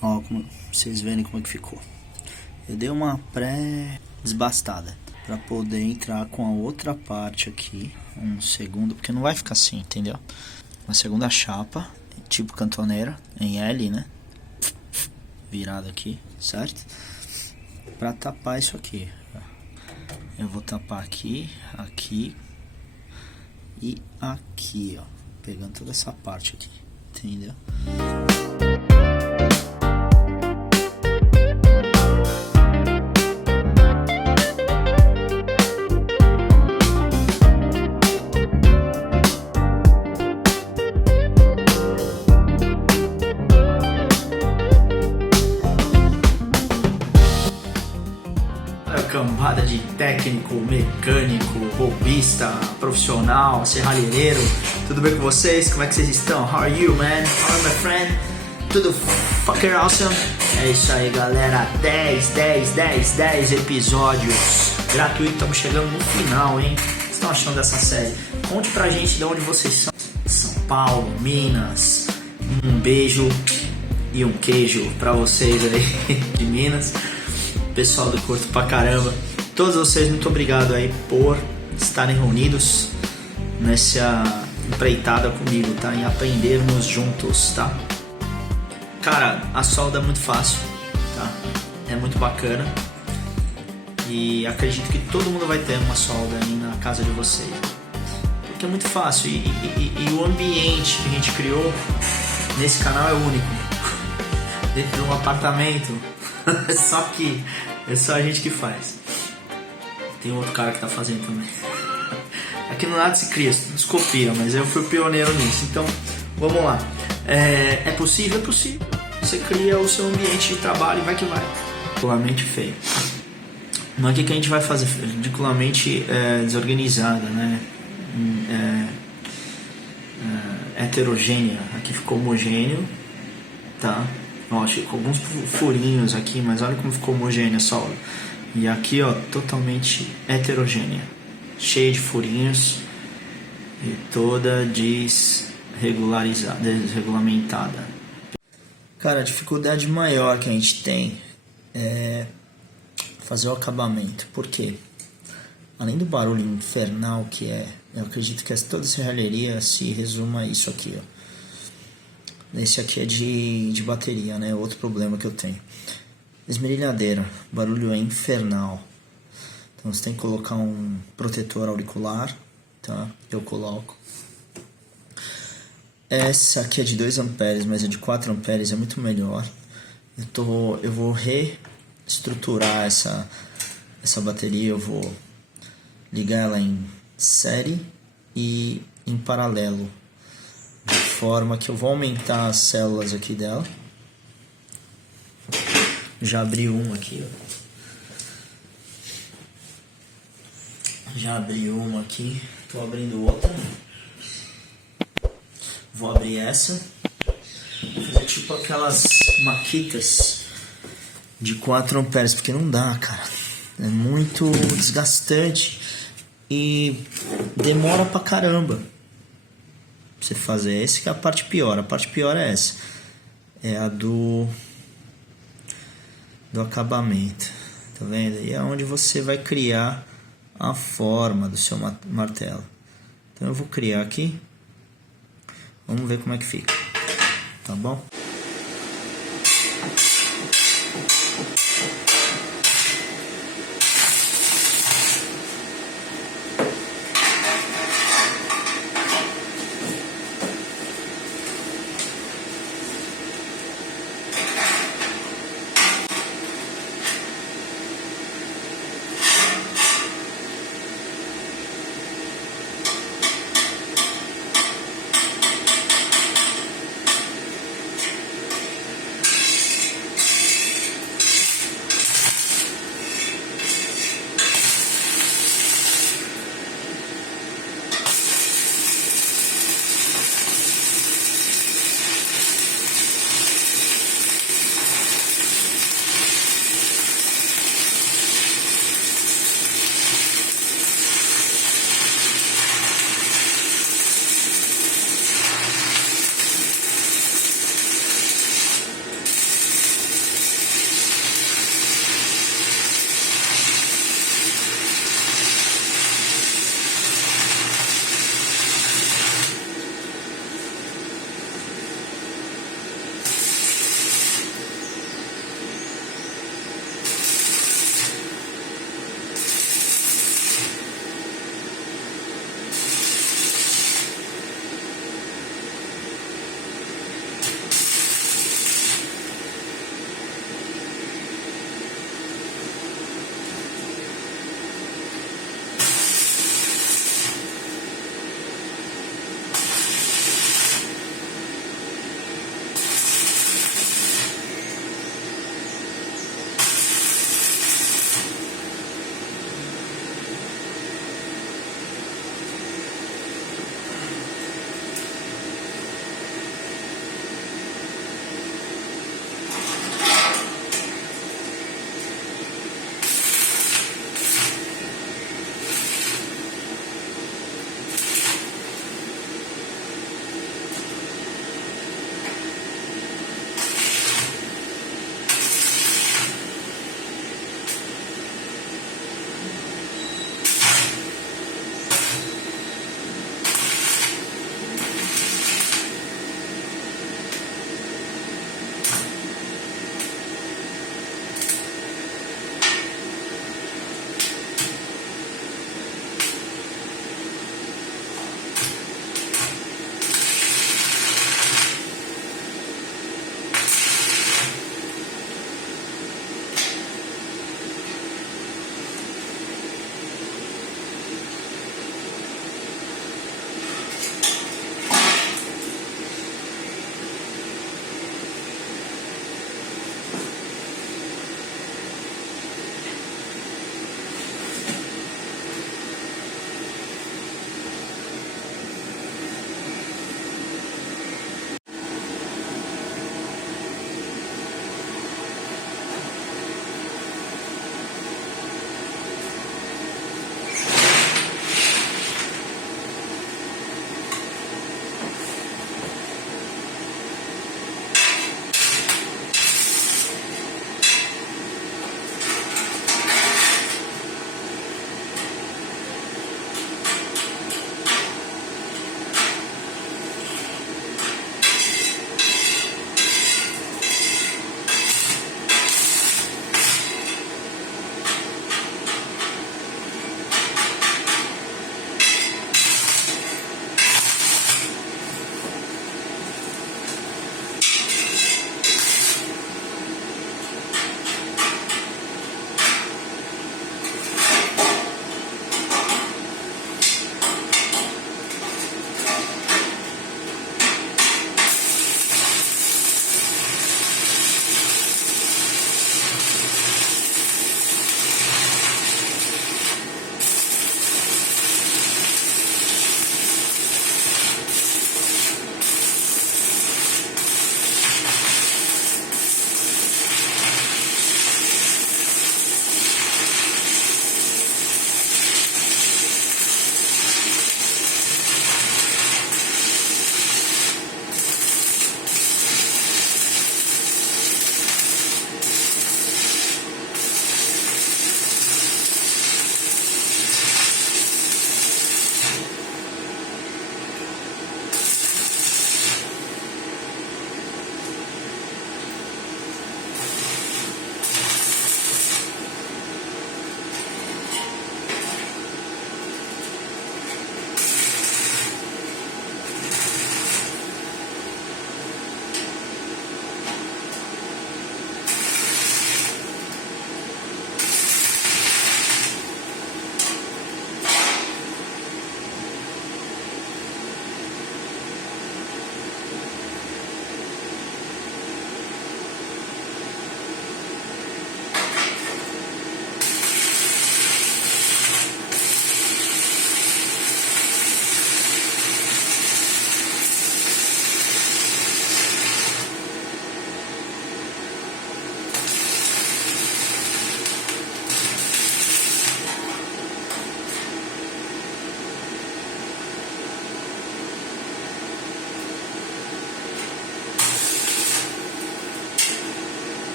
Ó, pra vocês verem como é que ficou. Eu dei uma pré-desbastada pra poder entrar com a outra parte aqui. Um segundo, porque não vai ficar assim, entendeu? Uma segunda chapa, tipo cantoneira, em L, né? Virado aqui, certo? Pra tapar isso aqui. Eu vou tapar aqui, aqui e aqui, ó. Pegando toda essa parte aqui, entendeu? Cambada de técnico, mecânico, robista, profissional, serralheiro. Tudo bem com vocês? Como é que vocês estão? How are you, man? How are my friend? Tudo fucking awesome? É isso aí, galera. 10 episódios gratuito. Estamos chegando no final, hein? O que vocês estão achando dessa série? Conte pra gente de onde vocês são. São Paulo, Minas. Um beijo e um queijo pra vocês aí de Minas. Pessoal do Curto pra caramba, todos vocês, muito obrigado aí por estarem reunidos nessa empreitada comigo, tá? Em aprendermos juntos, tá? Cara, a solda é muito fácil, tá? É muito bacana e acredito que todo mundo vai ter uma solda aí na casa de vocês, porque é muito fácil e o ambiente que a gente criou nesse canal é único. Dentro de um apartamento. Só que é só a gente que faz. Tem outro cara que tá fazendo também. Aqui no nada se cria, se copia, mas eu fui pioneiro nisso. Então, vamos lá. É possível? É possível. Você cria o seu ambiente de trabalho e vai que vai. Ridiculamente feio. Mas o que a gente vai fazer? Ridiculamente desorganizada, né? Heterogênea. Aqui ficou homogêneo, tá? Ó, ficou alguns furinhos aqui, mas olha como ficou homogênea a solda. E aqui, ó, totalmente heterogênea, cheia de furinhos e toda desregulamentada. Cara, a dificuldade maior que a gente tem é fazer o acabamento. Por quê? Além do barulho infernal que é, eu acredito que toda serralheria se resuma a isso aqui, ó. Esse aqui é de bateria, né? Outro problema que eu tenho. Esmerilhadeira. O barulho é infernal. Então você tem que colocar um protetor auricular, tá? Eu coloco. Essa aqui é de 2 amperes, mas é de 4 amperes, é muito melhor. Eu vou reestruturar essa bateria. Eu vou ligar ela em série e em paralelo, de forma que eu vou aumentar as células aqui dela. Já abri uma aqui, ó. Já abri uma aqui. Tô abrindo outra. Vou abrir essa. Vou fazer tipo aquelas maquitas de 4 amperes, porque não dá, cara. É muito desgastante e demora pra caramba você fazer. Essa que é a parte pior. A parte pior é essa. É a do acabamento. Tá vendo? E é onde você vai criar a forma do seu martelo. Então eu vou criar aqui. Vamos ver como é que fica. Tá bom?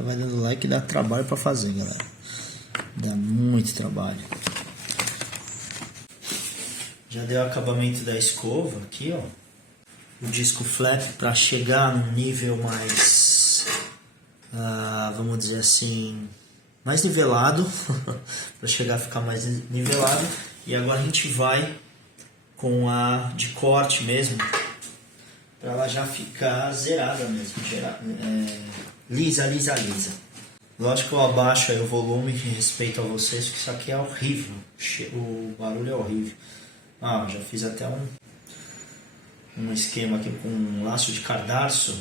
Já vai dando like e dá trabalho pra fazer, galera. Dá muito trabalho. Já deu o acabamento da escova aqui, ó. O disco flap para chegar num nível mais, vamos dizer assim, mais nivelado. Para chegar a ficar mais nivelado. E agora a gente vai com a de corte mesmo, para ela já ficar zerada mesmo, lisa. Lógico que eu abaixo aí o volume em respeito a vocês, porque isso aqui é horrível, o barulho é horrível. Já fiz até um esquema aqui com um laço de cadarço.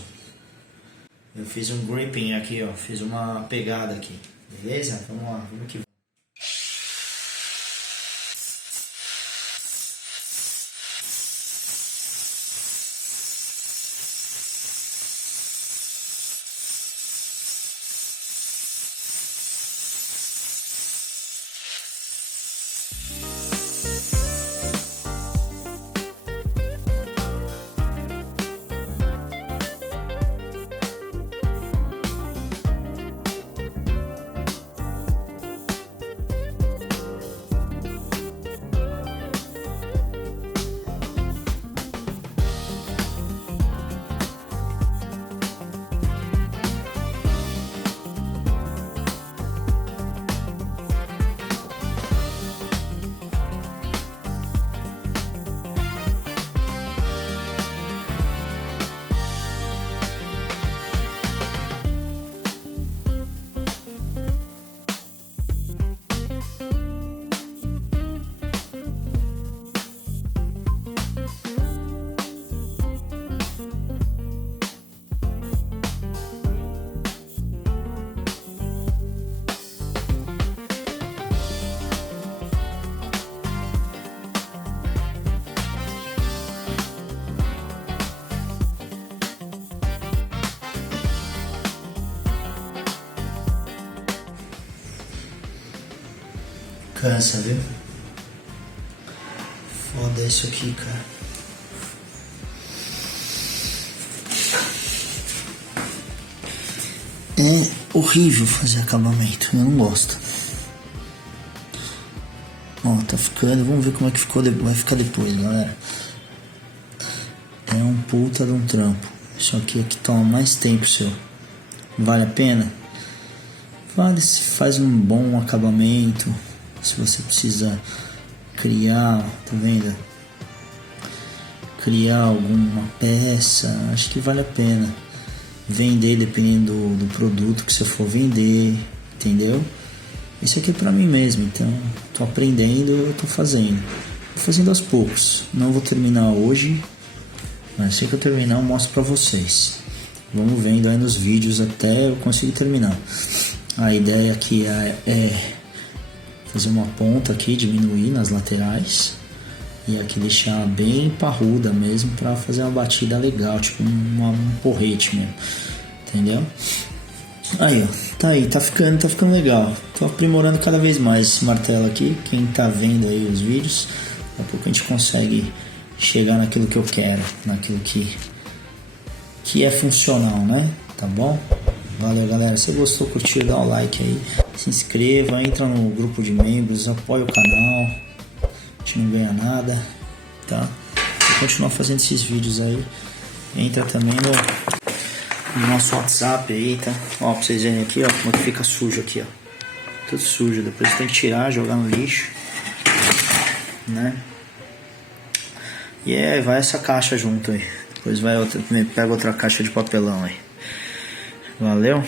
Eu fiz um gripping aqui, ó, fiz uma pegada aqui, beleza? Vamos lá, vamos que vamos. Cansa, viu? Foda isso aqui, cara. É horrível fazer acabamento, eu não gosto. Ó, tá ficando, vamos ver como é que vai ficar depois, galera. É um puta de um trampo. Isso aqui é que toma mais tempo seu. Vale a pena? Vale se faz um bom acabamento. Se você precisa criar, tá vendo? Criar alguma peça, acho que vale a pena. Vender dependendo do produto que você for vender, entendeu? Isso aqui é pra mim mesmo, então tô aprendendo, eu tô fazendo. Tô fazendo aos poucos. Não vou terminar hoje, mas se eu terminar eu mostro pra vocês. Vamos vendo aí nos vídeos até eu conseguir terminar. A ideia aqui é fazer uma ponta aqui, diminuir nas laterais e aqui deixar bem parruda mesmo para fazer uma batida legal, tipo um porrete mesmo, entendeu? Aí, ó, tá ficando legal. Tô aprimorando cada vez mais esse martelo aqui. Quem tá vendo aí os vídeos, daqui a pouco a gente consegue chegar naquilo que eu quero, naquilo que é funcional, né? Tá bom? Valeu, galera. Se você gostou, curtiu, dá o like aí. Se inscreva, entra no grupo de membros, apoia o canal. A gente não ganha nada, tá? Se continuar fazendo esses vídeos aí, entra também no nosso WhatsApp aí, tá? Ó, pra vocês verem aqui, ó, como que fica sujo aqui, ó. Tudo sujo. Depois tem que tirar, jogar no lixo, né? E vai essa caixa junto aí. Depois vai outra, pega outra caixa de papelão aí. Valeu?